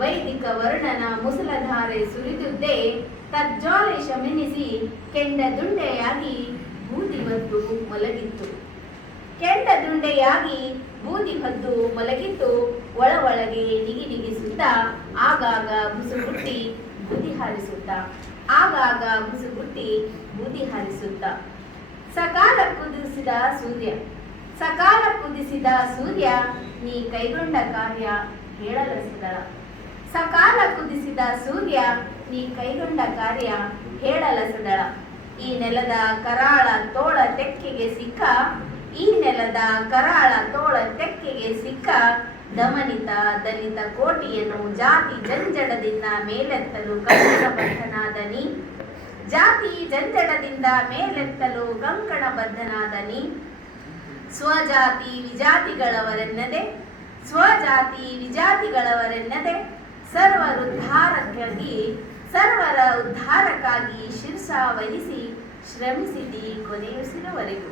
ವೈದಿಕ ವರ್ಣನ ಮುಸಲಧಾರೆ ಸುರಿದುದ್ದೇ ತಜ್ಜಾಲೆ ಶಮಿನಿಸಿ ಕೆಂಡ ದುಂಡೆಯಾಗಿ ಬೂದಿ ಹೊದ್ದು ಮಲಗಿತ್ತು. ಕೆಂಡ ದುಂಡೆಯಾಗಿ ಬೂದಿ ಹೊದ್ದು ಮಲಗಿತ್ತು. ಒಳಗೆ ನಿಗಿಸುತ್ತಾ ಆಗಾಗ ಬುಸುಗುಟ್ಟಿ ಬೂದಿ ಹಾರಿಸುತ್ತಾ ಸಕಾಲ ಕುದಿಸಿದ ಸೂರ್ಯ ನೀ ಕೈಗೊಂಡ ಕಾರ್ಯ ಹೇಳಲಸದಳ. ಈ ನೆಲದ ಕರಾಳ ತೋಳ ತೆಕ್ಕೆಗೆ ಸಿಕ್ಕ ದಮನಿತ ದಲಿತ ಕೋಟಿಯನ್ನು ಜಾತಿ ಜಂಜಡದಿಂದ ಮೇಲೆತ್ತಲು ಕಂಕಣಬದ್ಧನಾದ ನೀ ಸ್ವಜಾತಿ ವಿಜಾತಿಗಳವರೆನ್ನದೆ ಸರ್ವರ ಉದ್ಧಾರಕ್ಕಾಗಿ ಶಿರ್ಷ ವಹಿಸಿ ಶ್ರಮಿಸಿದಿ ಕೊನೆಯುಸಿರುವರೆಗೂ.